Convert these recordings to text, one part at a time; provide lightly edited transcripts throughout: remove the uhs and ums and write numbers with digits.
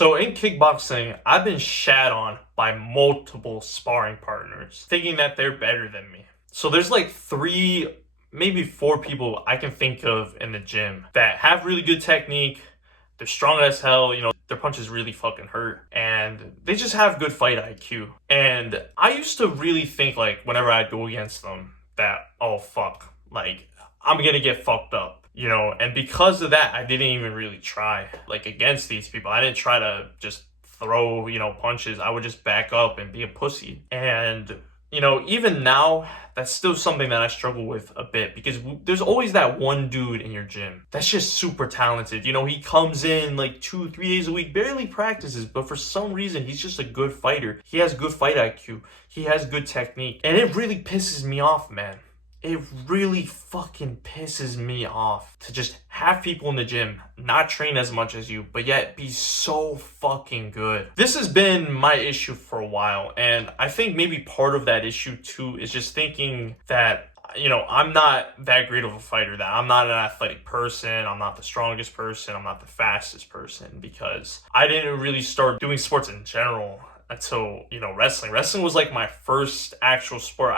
So in kickboxing, I've been shat on by multiple sparring partners, thinking that they're better than me. So there's like three, maybe four people I can think of in the gym that have really good technique. They're strong as hell, their punches really fucking hurt. And they just have good fight IQ. And I used to really think like whenever I'd go against them that, oh fuck, like I'm gonna get fucked up. And because of that, I didn't even really try like against these people. I didn't try to just throw, punches. I would just back up and be a pussy. And, even now, that's still something that I struggle with a bit because there's always that one dude in your gym that's just super talented. He comes in like 2-3 days a week, barely practices, but for some reason, he's just a good fighter. He has good fight IQ. He has good technique. And it really pisses me off, man. It really fucking pisses me off to just have people in the gym not train as much as you, but yet be so fucking good. This has been my issue for a while, and I think maybe part of that issue too is just thinking that I'm not that great of a fighter, that I'm not an athletic person, I'm not the strongest person, I'm not the fastest person, because I didn't really start doing sports in general until, wrestling. Wrestling was like my first actual sport.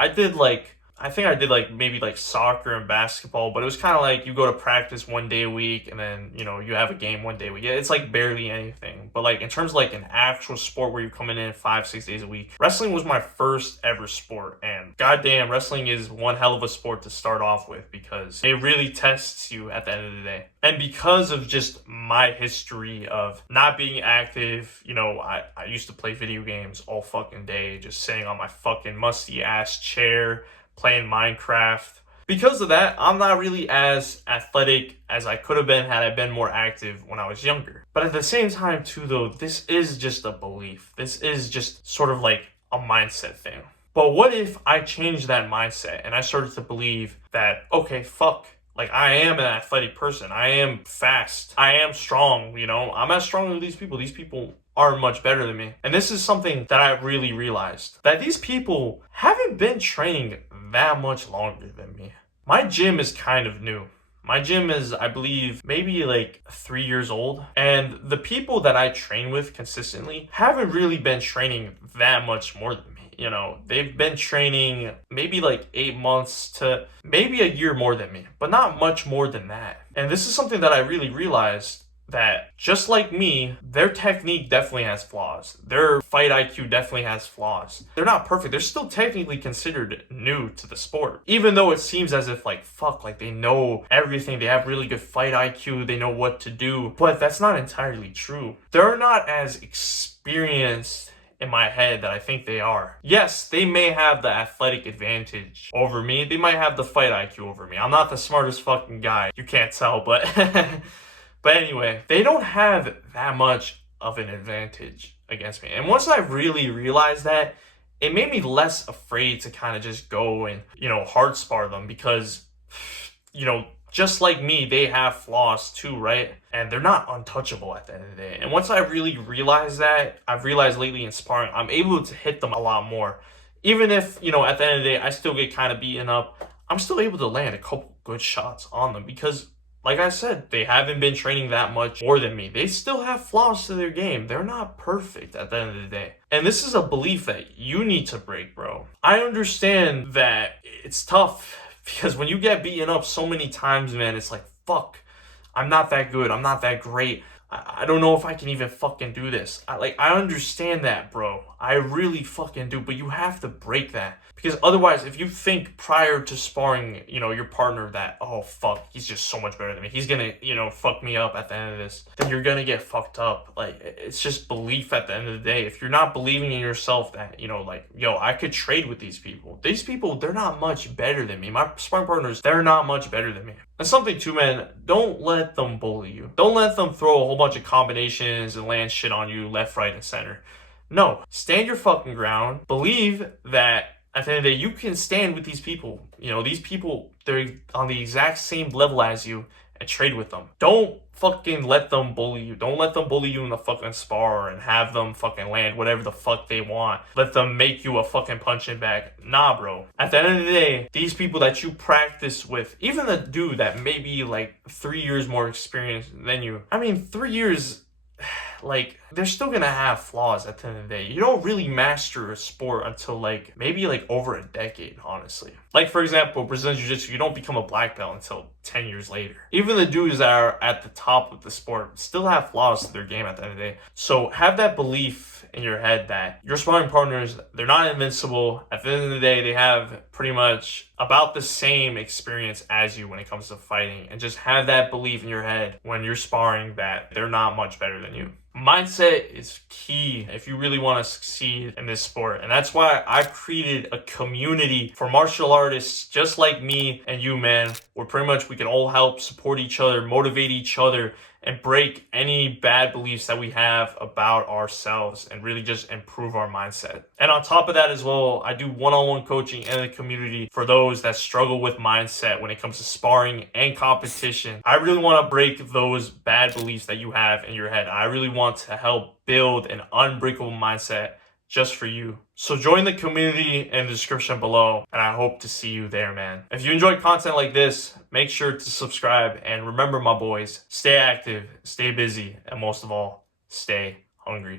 I think I did like maybe like soccer and basketball, but it was kind of like you go to practice one day a week and then, you have a game one day a week. Yeah, it's like barely anything. But like in terms of like an actual sport where you're coming in 5-6 days a week, wrestling was my first ever sport. And goddamn, wrestling is one hell of a sport to start off with because it really tests you at the end of the day. And because of just my history of not being active, I used to play video games all fucking day, just sitting on my fucking musty ass chair, playing Minecraft. Because of that, I'm not really as athletic as I could have been had I been more active when I was younger. But at the same time too though, this is just a belief. This is just sort of like a mindset thing. But what if I changed that mindset and I started to believe that, okay, fuck, like I am an athletic person. I am fast. I am strong, I'm as strong as these people. These people are much better than me. And this is something that I really realized, that these people haven't been training that much longer than me. My gym is kind of new. My gym is, I believe, maybe like 3 years old. And the people that I train with consistently haven't really been training that much more than me. They've been training maybe like 8 months to maybe a year more than me, but not much more than that. And this is something that I really realized, that just like me, their technique definitely has flaws. Their fight IQ definitely has flaws. They're not perfect. They're still technically considered new to the sport. Even though it seems as if like, fuck, like they know everything. They have really good fight IQ. They know what to do. But that's not entirely true. They're not as experienced in my head that I think they are. Yes, they may have the athletic advantage over me. They might have the fight IQ over me. I'm not the smartest fucking guy. You can't tell, but... But anyway, they don't have that much of an advantage against me. And once I really realized that, it made me less afraid to kind of just go and, hard spar them because, just like me, they have flaws too, right? And they're not untouchable at the end of the day. And once I really realized that, I've realized lately in sparring, I'm able to hit them a lot more. Even if, at the end of the day, I still get kind of beaten up, I'm still able to land a couple good shots on them because, like I said, they haven't been training that much more than me. They still have flaws to their game. They're not perfect at the end of the day. And this is a belief that you need to break, bro. I understand that it's tough because when you get beaten up so many times, man, it's like, fuck, I'm not that good. I'm not that great. I don't know if I can even fucking do this. I understand that, bro. I really fucking do. But you have to break that. Because otherwise, if you think prior to sparring, your partner that, oh, fuck, he's just so much better than me. He's gonna, fuck me up at the end of this. Then you're gonna get fucked up. Like, it's just belief at the end of the day. If you're not believing in yourself that, I could trade with these people. These people, they're not much better than me. My sparring partners, they're not much better than me. And something too, man, don't let them bully you. Don't let them throw a whole bunch of combinations and land shit on you left, right, and center. No, stand your fucking ground. Believe that at the end of the day, you can stand with these people. These people, they're on the exact same level as you, and trade with them. Don't fucking let them bully you. Don't let them bully you in the fucking spar and have them fucking land whatever the fuck they want. Let them make you a fucking punching bag. Nah, bro. At the end of the day, these people that you practice with, even the dude that may be like 3 years more experienced than you. I mean, 3 years... like they're still gonna have flaws at the end of the day. You don't really master a sport until like maybe like over a decade, honestly. Like for example, Brazilian Jiu-Jitsu, you don't become a black belt until 10 years later. Even the dudes that are at the top of the sport still have flaws to their game at the end of the day. So have that belief in your head that your sparring partners, they're not invincible. At the end of the day, they have pretty much about the same experience as you when it comes to fighting, and just have that belief in your head when you're sparring that they're not much better than you. Mindset is key if you really want to succeed in this sport. And that's why I've created a community for martial artists just like me and you, man, where pretty much we can all help support each other, motivate each other, and break any bad beliefs that we have about ourselves and really just improve our mindset. And on top of that as well, I do one-on-one coaching in the community for those that struggle with mindset when it comes to sparring and competition. I really want to break those bad beliefs that you have in your head. I really want to help build an unbreakable mindset just for you. So join the community in the description below, and I hope to see you there, man. If you enjoy content like this, make sure to subscribe, and remember, my boys, stay active, stay busy, and most of all, stay hungry.